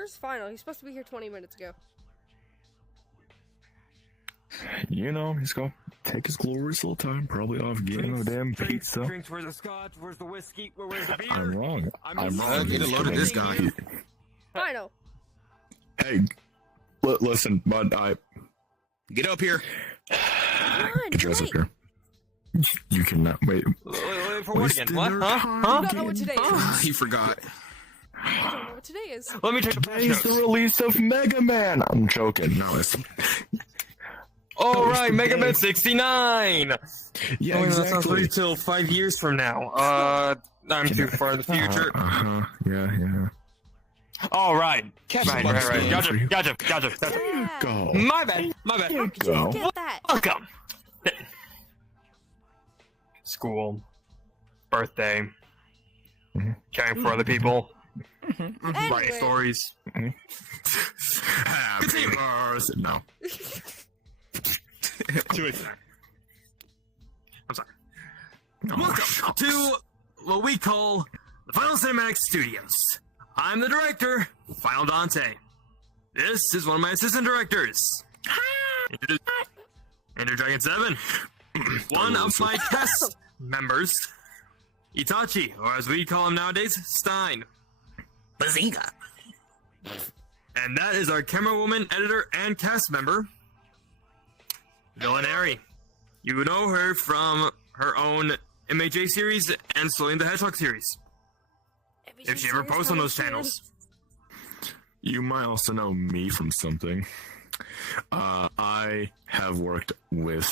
Where's Final? He's supposed to be here 20 minutes ago. You know, he's gonna take his glorious little time, probably off getting a damn pizza. Drinks, where's the scotch? Where's the whiskey? Where's the beer? I'm wrong. I'm wrong. Get a load of this guy. Final. Hey, listen, bud, Get up here. get your ass up here. You cannot wait. Wait, for what again? What? You Huh? don't know what today is. He forgot. I don't know what today is. Let me check the patch Today's the notes. release of Mega Man. I'm joking. No, it's All it's right, the Mega day. Man 69. yeah, Oh, that's not exactly. free till 5 years from now. I'm too far in the future. Yeah. All right. Catch Right. Gotcha. There you go. My bad. There you go. Get that. Welcome. School. Birthday. Caring for other people. Writing Anyway. stories. Happy birthday. No. To it. I'm sorry. No. Welcome to what we call the Final Cinematic Studios. I'm the director, Final Dante. This is one of my assistant directors, Ender Dragon 7. One of my cast members, Itachi, or as we call him nowadays, Stein. Bazinga. And that is our camerawoman, editor, and cast member, Villanary. You know her from her own MHA series and Sully the Hedgehog series. If she ever posts on those channels. You might also know me from something. I have worked with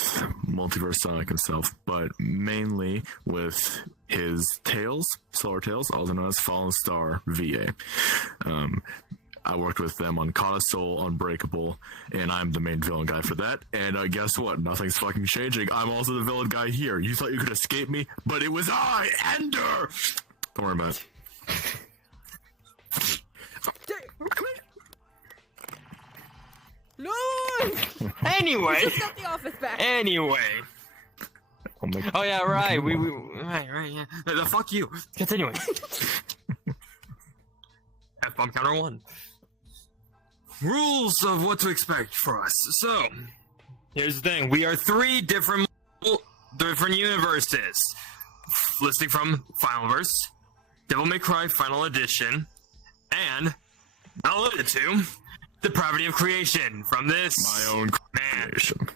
Multiverse Sonic himself, but mainly with his Tales, Solar Tales, also known as Fallen Star VA. I worked with them on Kata Soul, Unbreakable, and I'm the main villain guy for that. And guess what? Nothing's fucking changing. I'm also the villain guy here. You thought you could escape me, but it was I, Ender! Don't worry about it. No! Anyway. Just got the office back. Anyway. Oh, Oh yeah, right. We right, yeah. The fuck you. Continuing. F-bomb counter 1. Rules of what to expect for us. So, here's the thing. We are 3 different universes. Listing from Finalverse, Devil May Cry Final Edition, and not limited to Depravity of Creation from this my own man. creation.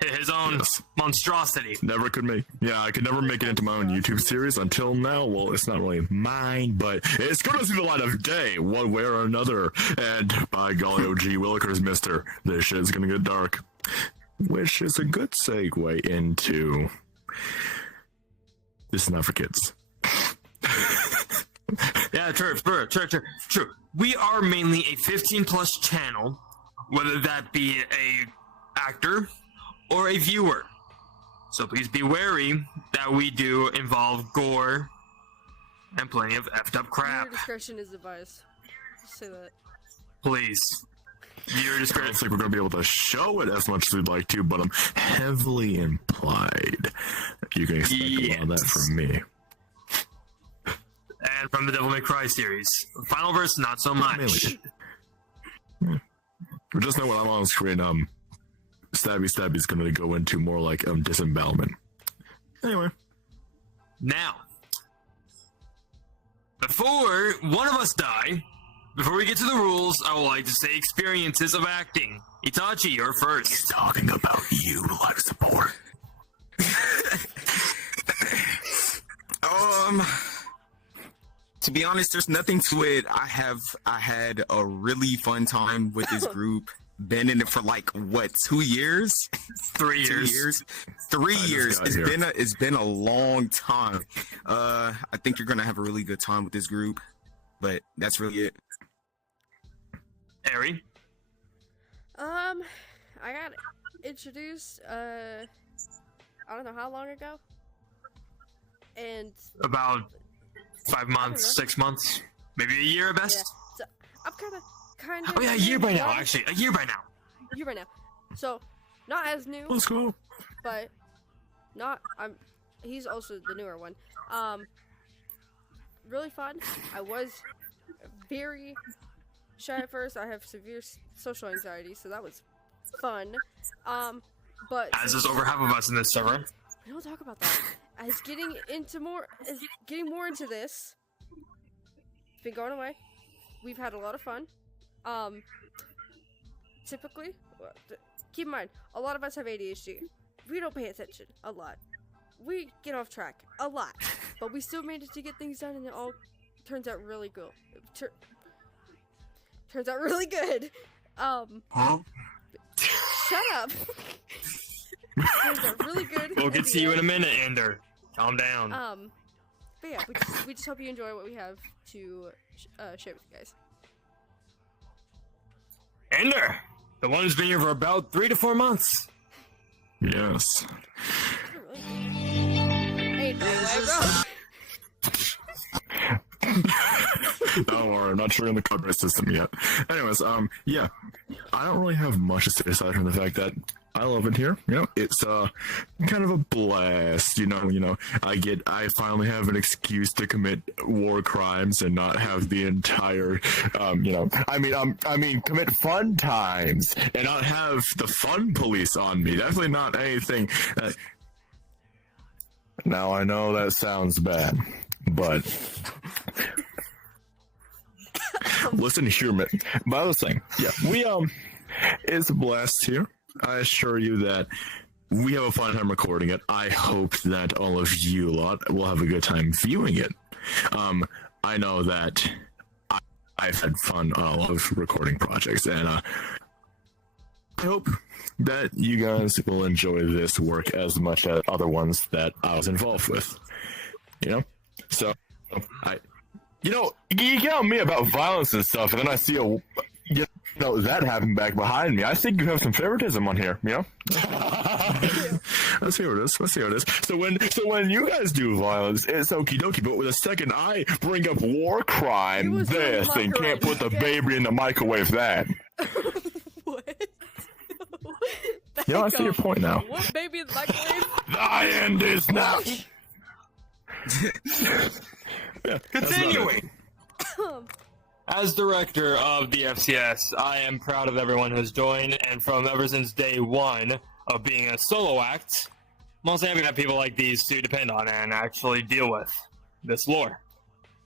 His own Yes. monstrosity. Never could make. Yeah, I could never make it into my own YouTube series until now. Well, it's not really mine, but it's gonna see the light of day one way or another. And by golly, OG Willikers, mister, this shit's gonna get dark. Which is a good segue into This Is Not for Kids. Yeah, true. We are mainly a 15+ channel, whether that be a actor or a viewer. So please be wary that we do involve gore and plenty of effed up Your crap. discretion is advised. Just say that. Please. Your I don't discretion. think we're gonna be able to show it as much as we'd like to, but I'm heavily implied. You can expect a lot of that Yes. from me. And from the Devil May Cry series. Finalverse, not so much. Mainly. But just know when I'm on screen, Stabby's gonna go into more like disembowelment. Anyway. Now, before one of us die, before we get to the rules, I would like to say experiences of acting. Itachi, you're first. Talking about you, life support. To be honest, there's nothing to it. I had a really fun time with this group. Been in it for like what, 2 years? 3 years. 2 years? 3 just years. got here. It's been a long time. I think you're gonna have a really good time with this group, but that's really it. Harry? I got introduced, I don't know how long ago. And About 5 months, 6 months, maybe a year at best. yeah, so I'm kind of. Oh yeah, a year by now, not- actually. A year by now. A year by now. So, not as new, Let's go. but not. He's also the newer one. Really fun. I was very shy at first. I have severe social anxiety, so that was fun. But As is over half of us in this server. we don't talk about that. As getting more into this, it's been going away. We've had a lot of fun. Typically, keep in mind, a lot of us have ADHD. We don't pay attention a lot. We get off track a lot, but we still manage to get things done, and it all turns out really good. Turns out really good. Huh? Shut up. Turns out really good. We'll at get the to you in end. a minute, Ender. Calm down. But yeah, we just hope you enjoy what we have to share with you guys. Ender! The one who's been here for about 3 to 4 months. Yes. Ain't no way, bro. Don't worry, I'm not sure in the copyright system yet. Anyways, yeah, I don't really have much to say aside from the fact that I love it here. You know, it's kind of a blast. You know, I finally have an excuse to commit war crimes and not have the entire, I mean, commit fun times and not have the fun police on me. Definitely not anything. Now I know that sounds bad, but listen here, man. But I was saying, yeah, it's a blast here. I assure you that we have a fun time recording it. I hope that all of you lot will have a good time viewing it. I know that I've had fun on all of recording projects, and I hope that you guys will enjoy this work as much as other ones that I was involved with. You know? So, you yell at me about violence and stuff, and then I see that happen back behind me. I think you have some favoritism on here, you know? Let's hear it is. So when you guys do violence, it's okie dokie, but with the second I bring up war crime, this thing can't put the baby in the microwave that. What? Yeah, I see your point now. What baby in the microwave? The end is now. Yeah, Continuing. As director of the FCS, I am proud of everyone who's joined, and from ever since day one of being a solo act, I'm also happy to have people like these to depend on and actually deal with this lore.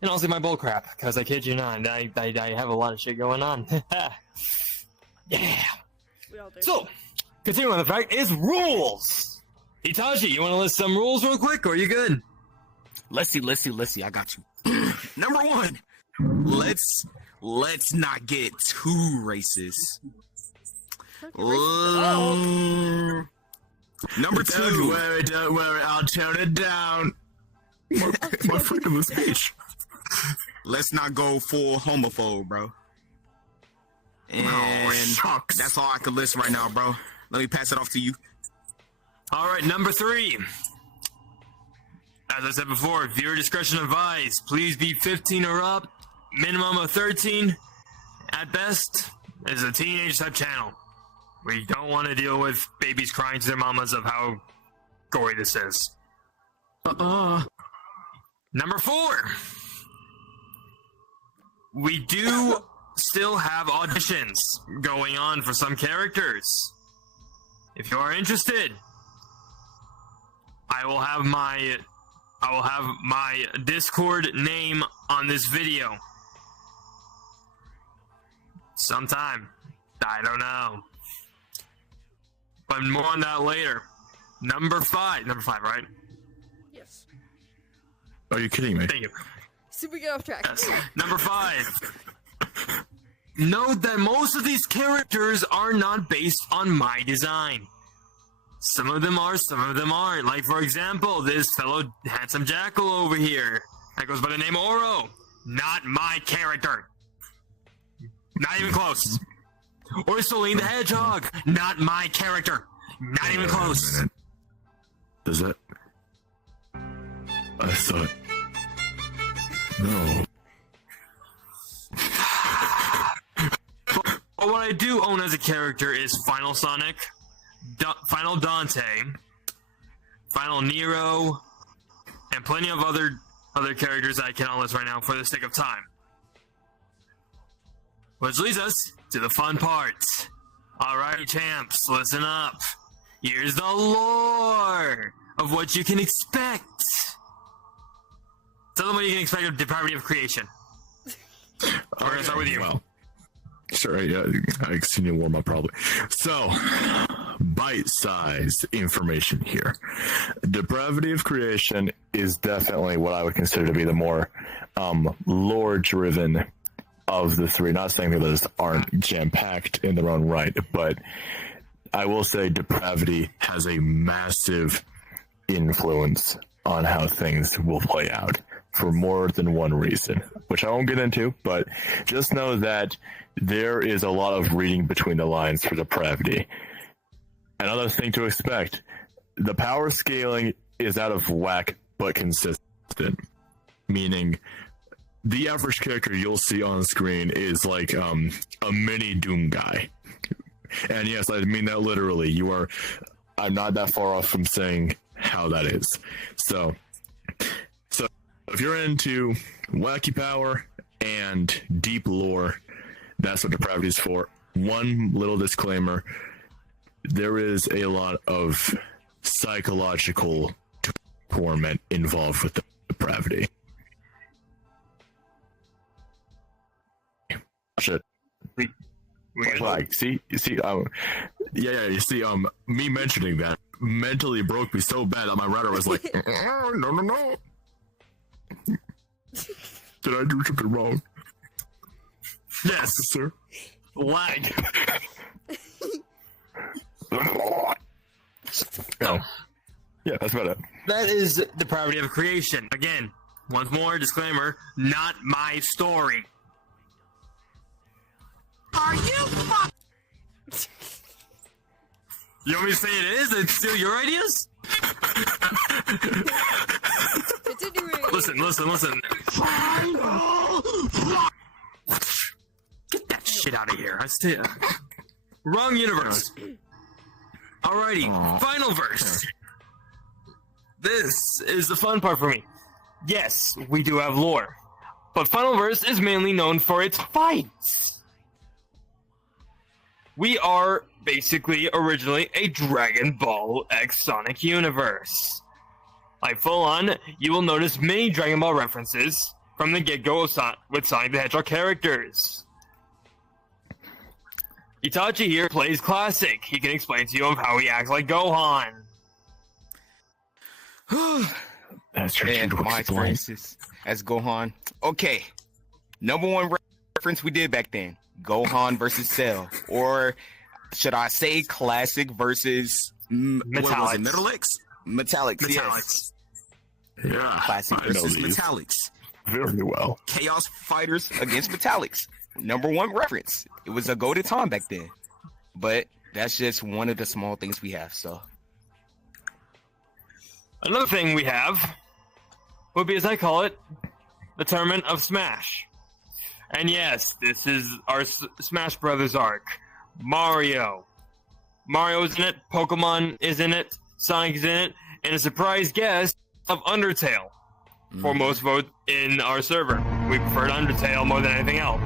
And also my bullcrap, because I kid you not, I have a lot of shit going on. Yeah. We all do. So, continuing on the fact, is rules! Itachi, you want to list some rules real quick, or are you good? Let's see. I got you. Number 1. Let's not get too racist. Number 2. Don't worry, I'll tone it down. My freedom of speech. Let's not go full homophobe, bro. And shucks. that's all I can list right now, bro. Let me pass it off to you. Alright, number 3. As I said before, viewer discretion advised. Please be 15 or up. Minimum of 13. At best, is a teenage type channel. We don't want to deal with babies crying to their mamas of how gory this is. Number 4. We do still have auditions going on for some characters. If you are interested, I will have my Discord name on this video. Sometime. I don't know. But more on that later. Number 5, right? Yes. Are you kidding me? Thank you. See, we get off track. Yes. Number 5. Note that most of these characters are not based on my design. Some of them are, some of them aren't. Like, for example, this fellow handsome jackal over here that goes by the name Oro. Not my character. Not even close. Or Celine the Hedgehog. Not my character. Not even close. Does that... I thought... No. But what I do own as a character is Final Sonic, Final Dante, Final Nero, and plenty of other characters I cannot list right now for the sake of time. Which leads us to the fun part. Alright, champs, listen up. Here's the lore of what you can expect. Tell them what you can expect of depravity of creation. We're gonna start with you. Well, sure, yeah, I seen you warm up probably. So, bite-sized information here. Depravity of creation is definitely what I would consider to be the more lore-driven of the three. Not saying that those aren't jam-packed in their own right, but I will say depravity has a massive influence on how things will play out for more than one reason, which I won't get into, but just know that there is a lot of reading between the lines for depravity. Another thing to expect, the power scaling is out of whack but consistent, meaning the average character you'll see on screen is like a mini Doom guy. And yes, I mean that literally. I'm not that far off from saying how that is. So if you're into wacky power and deep lore, that's what depravity is for. One little disclaimer, there is a lot of psychological torment involved with the depravity. Shit. Like, see, you see, you see, me mentioning that mentally broke me so bad that my router was like, no. Did I do something wrong? Yes, sir. Lag. No. Yeah, that's about it. That is depravity of creation. Again, once more, disclaimer, not my story. Are you fuck? You want me to say it is and steal your ideas? Listen. Get that shit out of here. Wrong universe. Alrighty, final verse. This is the fun part for me. Yes, we do have lore, but final verse is mainly known for its fights. We are basically originally a Dragon Ball X Sonic universe. Like full on, you will notice many Dragon Ball references from the get-go with Sonic the Hedgehog characters. Itachi here plays classic. He can explain to you of how he acts like Gohan. That's true. And my experiences as Gohan. Okay, number one reference we did back then: Gohan versus Cell, or should I say, classic versus Metallics. Metallics. Yes. Yeah, Classic versus Metallics. Very well. Chaos Fighters against Metallics. Number one reference. It was a golden time back then. But that's just one of the small things we have, so. Another thing we have would be, as I call it, the Tournament of Smash. And yes, this is our Smash Brothers arc. Mario is in it, Pokemon is in it, Sonic is in it, and a surprise guest of Undertale. For most votes in our server. We preferred Undertale more than anything else.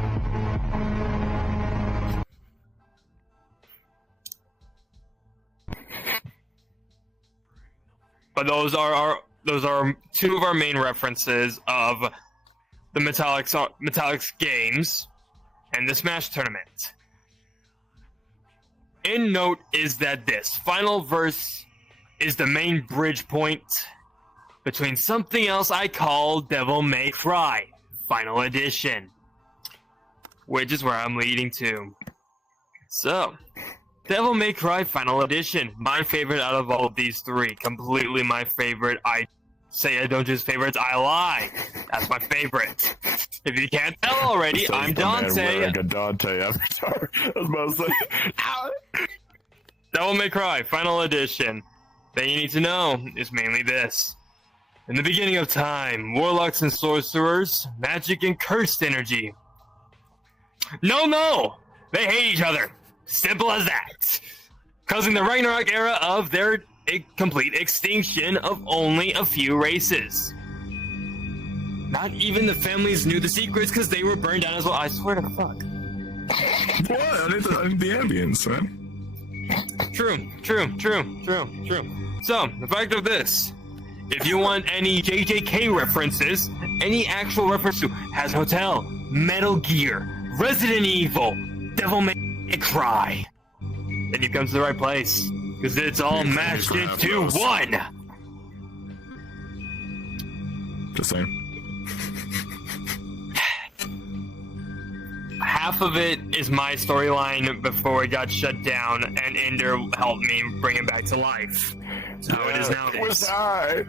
But those are two of our main references of the Metallics games and the Smash tournament. In note is that this final verse is the main bridge point between something else I call Devil May Cry Final Edition, which is where I'm leading to. So, Devil May Cry Final Edition, my favorite out of all of these three, completely my favorite. I say I don't choose favorites, I lie. That's my favorite. If you can't tell already, I'm Dante. Wearing a Dante avatar. I was about to say. Devil May Cry Final Edition. Thing you need to know is mainly this. In the beginning of time, warlocks and sorcerers, magic and cursed energy. No! They hate each other. Simple as that. Causing the Ragnarok era of their complete extinction of only a few races. Not even the families knew the secrets because they were burned down as well. I swear to fuck. What? I need the ambience, man. True. So, the fact of this, if you want any JJK references, any actual reference to Has Hotel, Metal Gear, Resident Evil, Devil May Cry, then you come to the right place, because it's all mashed into one. Just saying. Half of it is my storyline before it got shut down, and Ender helped me bring it back to life. So it is nowadays. Was I?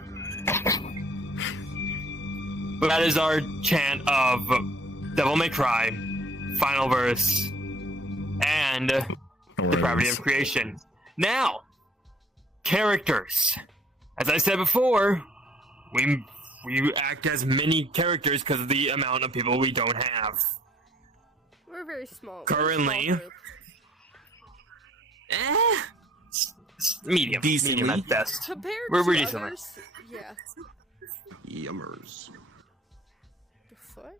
But that is our chant of Devil May Cry, Final Verse, and Depravity of Creation. Now, characters. As I said before, we act as many characters because of the amount of people we don't have. We're very small. Currently, small group. medium at best. Compared We're to decent. others, yeah. Yummers. The fuck?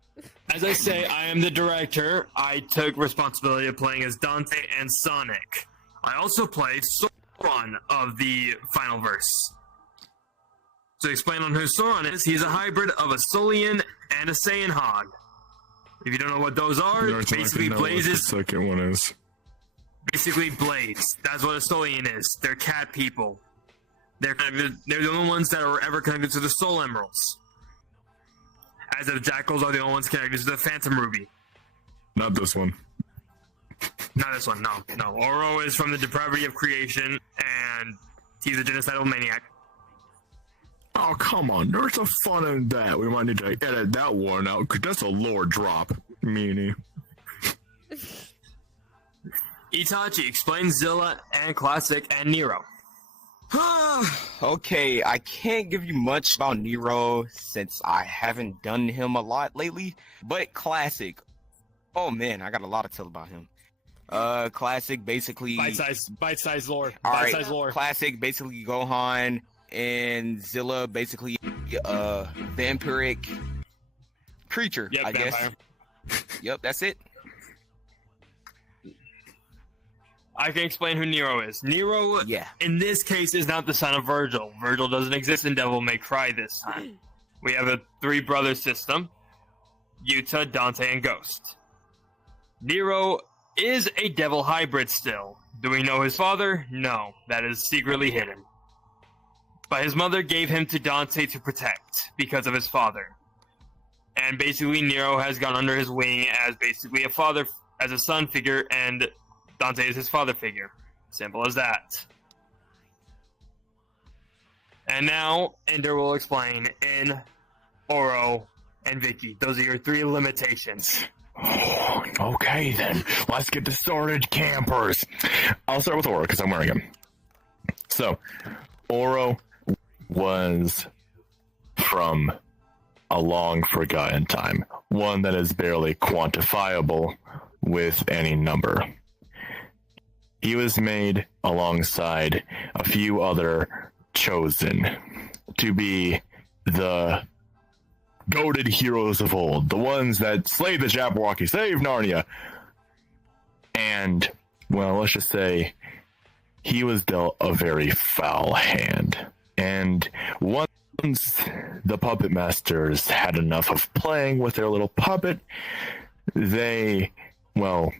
As I say, I am the director. I took responsibility of playing as Dante and Sonic. I also play Soron of the Final Verse. To explain on who Soron is, he's a hybrid of a Solian and a Saiyan Hog. If you don't know what those are, basically Blaze is... The second one is. Basically Blaze. That's what a Solian is. They're cat people. They're the only ones that are ever connected to the Soul Emeralds. As if Jackals are the only ones connected to the Phantom Ruby. Not this one. Not this one, no. Oro is from the Depravity of Creation, and he's a genocidal maniac. Oh, come on. There's a fun in that. We might need to edit that one out, because that's a lore drop. Meanie. Itachi, explain Zilla and Classic and Nero. Okay, I can't give you much about Nero since I haven't done him a lot lately, but Classic. Oh man, I got a lot to tell about him. Classic basically Bite-size lore. Bite-size lore. Classic basically Gohan and Zilla basically vampiric creature, Yep, I vampire. guess. Yep, that's it. I can explain who Nero is. Nero, in this case, is not the son of Virgil. Virgil doesn't exist in Devil May Cry this time. We have a three-brother system. Yuta, Dante, and Ghost. Nero is a devil hybrid still. Do we know his father? No, that is secretly hidden. But his mother gave him to Dante to protect because of his father. And basically Nero has gone under his wing as basically as a son figure, and Dante is his father figure. Simple as that. And now, Ender will explain in Oro and Vicky. Those are your three limitations. Okay, then. Let's get this started, campers. I'll start with Oro, because I'm wearing him. So, Oro was from a long forgotten time. One that is barely quantifiable with any number. He was made alongside a few other chosen to be the goated heroes of old, the ones that slayed the Jabberwocky, saved Narnia. And, well, let's just say he was dealt a very foul hand. And once the puppet masters had enough of playing with their little puppet, they, well,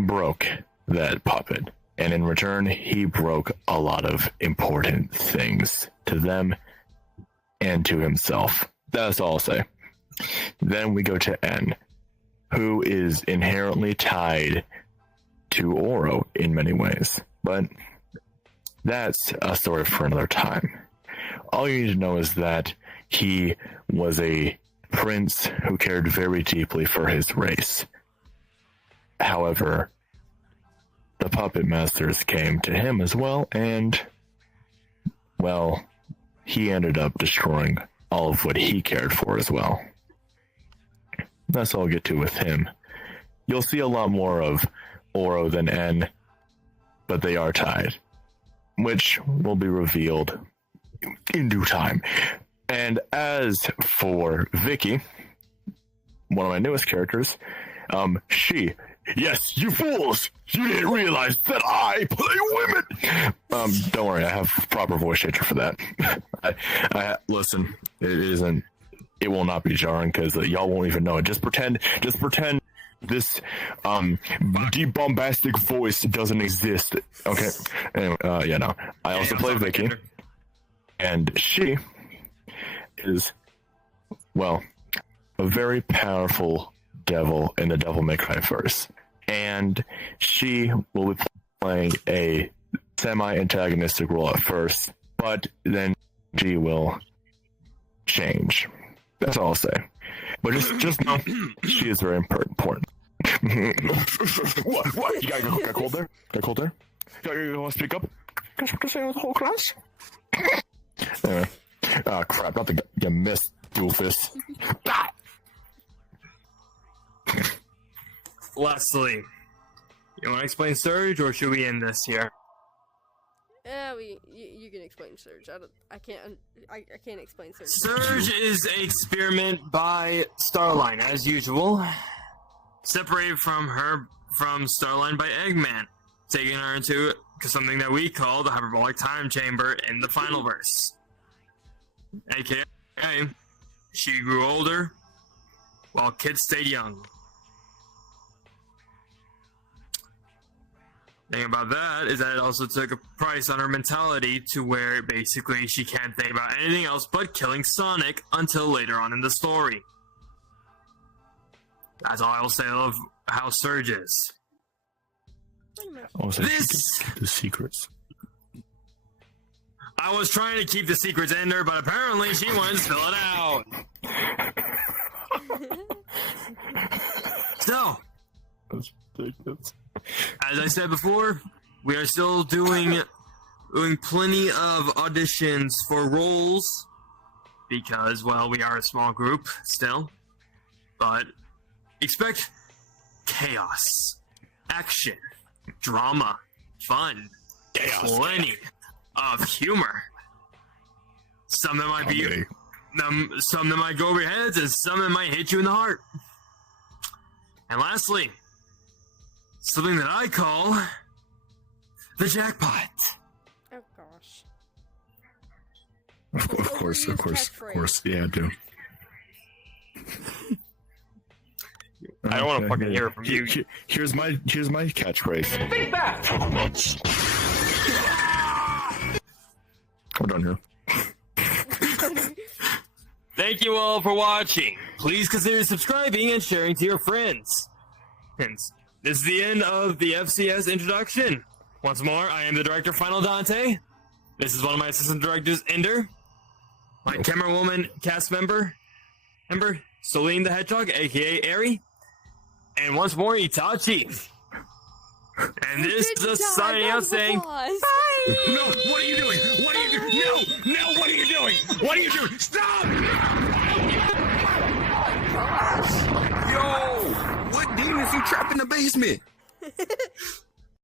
broke that puppet. And in return, he broke a lot of important things to them and to himself. That's all I'll say. Then we go to N, who is inherently tied to Oro in many ways. But that's a story for another time. All you need to know is that he was a prince who cared very deeply for his race. However, the puppet masters came to him as well, and, well, he ended up destroying all of what he cared for as well. That's all I'll get to with him. You'll see a lot more of Oro than N, but they are tied, which will be revealed in due time. And as for Vicky, one of my newest characters, she Yes, you fools! You didn't realize that I play women! Don't worry, I have proper voice changer for that. Listen, it will not be jarring, because y'all won't even know it. Just pretend this, deep bombastic voice doesn't exist. Okay? Anyway, yeah, no. I also play Vicky, and she is, well, a very powerful devil in the Devil May Cry verse, and she will be playing a semi-antagonistic role at first, but then she will change. That's all I'll say. But just know she is very important. What? You got cold there? Got cold there? You want to speak up? Can I say with the whole class? Anyway. Crap! Not you missed, doofus. Leslie, you want to explain Surge, or should we end this here? Yeah, you can explain Surge. I can't explain Surge. Surge is an experiment by Starline, as usual. Separated from Starline by Eggman, taking her into something that we call the hyperbolic time chamber in the final verse. AKA, she grew older while kids stayed young. The thing about that is that it also took a price on her mentality to where basically she can't think about anything else but killing Sonic until later on in the story. That's all I will say of how Surge is. Also, the secrets. I was trying to keep the secrets in her, but apparently she wanted to spill it out. So, as I said before, we are still doing plenty of auditions for roles because, well, we are a small group still. But expect chaos, action, drama, fun, plenty of humor. Some that might be, some that might go over your heads, and some that might hit you in the heart. And lastly, something that I call the jackpot. Oh gosh. Of course. Yeah, I do. I don't want to fucking hear it from you. Here's my catchphrase. Big back. We're done here. Thank you all for watching. Please consider subscribing and sharing to your friends. And this is the end of the FCS Introduction. Once more, I am the director, Final Dante. This is one of my assistant directors, Ender. My camera woman cast member, Celine the Hedgehog, aka Airy. And once more, Itachi. And this is us signing out saying, bye! No, what are you doing? What are you doing? No, what are you doing? What are you doing? Stop! Yo, what demons you trapped in the basement?